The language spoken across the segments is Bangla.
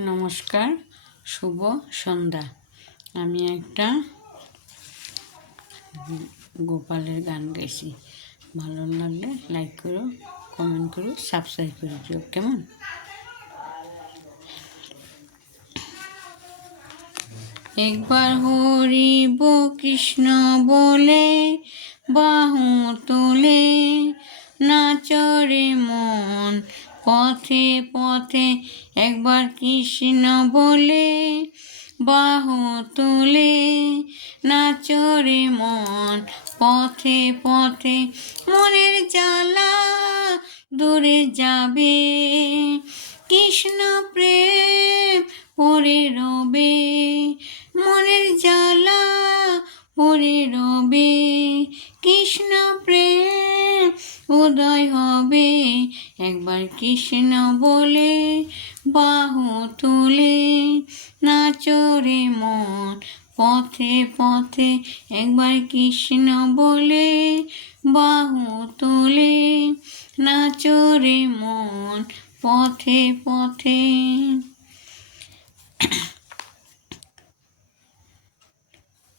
নমস্কার, শুভ সন্ধ্যা। আমি একটা গোপালের গান গাইছি। ভালো লাগলে লাইক করো, কমেন্ট করো, সাবস্ক্রাইব করে দিও। কেমন? একবার হরিব কৃষ্ণ বলে বাহু তোলে, নাচরে মন পথে পথে। একবার কৃষ্ণ বলে বাহু তোলে, নাচরে মন পথে পথে। মনের জ্বালা দূরে যাবে, কৃষ্ণ প্রেম পড়ে রবে। মনের জ্বালা পড়ে রবে, কৃষ্ণ প্রেম উদয় হবে। একবার কৃষ্ণ বলে বাহু তুলে, নাচরে মন পথে পথে। একবার কৃষ্ণ বলে বাহু তুলে, নাচরে মন পথে পথে।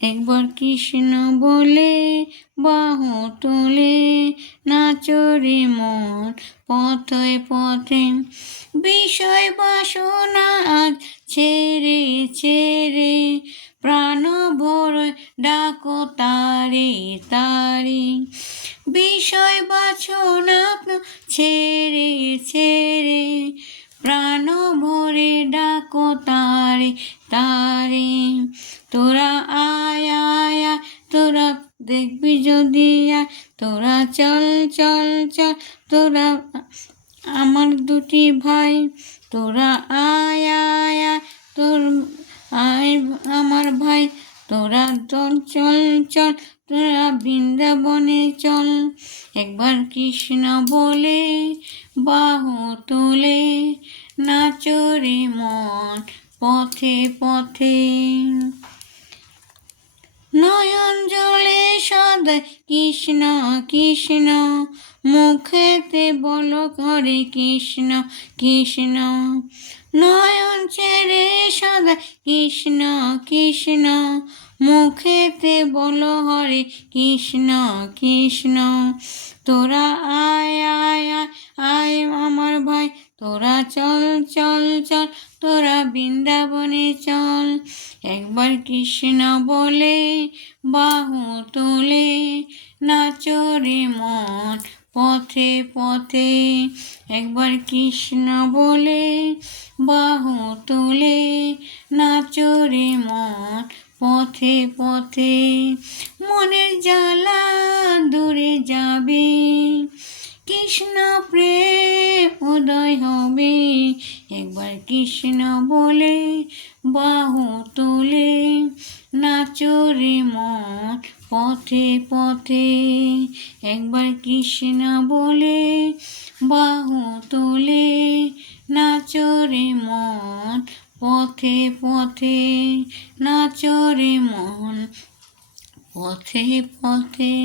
একবার কৃষ্ণ বলে বাহু তোলে, নাচরে মন পথে পথে। বিষয় বাসনা আজ ছেড়ে ছেড়ে, প্রাণ ভরে ডাকো তারে তারে। বিষয় বাসনা ছেড়ে ছেড়ে, প্রাণ ভরে ডাকো তারে তারে। তোরা আয় আয় আয়, তোরা দেখবি যদি আয়। তোরা চল চল চল, তোরা আমার দুটি ভাই। তোরা আয় আয় আয়, তোর আয় আমার ভাই। তোরা চল চল চল, তোরা বৃন্দাবনে চল। একবার কৃষ্ণ বলে বাহু তোলে, নাচরে মন পথে পথে। নয়ন জলে সদাই কৃষ্ণ কৃষ্ণ, মুখেতে বলো হরে কৃষ্ণ কৃষ্ণ। নয়ন ছেড়ে সদাই কৃষ্ণ কৃষ্ণ, মুখেতে বলো হরে কৃষ্ণ কৃষ্ণ। তোরা আয় আয় আয় আয় আমার ভাই। তোরা চল চল চল, তোরা বৃন্দাবনে চল। একবার কৃষ্ণ বলে বাহু তোলে, নাচরে মন পথে পথে। একবার কৃষ্ণ বলে বাহু তোলে, নাচরে মন পথে পথে। মনের জ্বালা দূরে যাবে, কৃষ্ণ প্রেম উদয় হবে। একবার কৃষ্ণ বলে বাহু তোলে, নাচরে মন পথে পথে। একবার কৃষ্ণ বলে বাহু তোলে, নাচরে মন পথে পথে। নাচরে মন পথে পথে।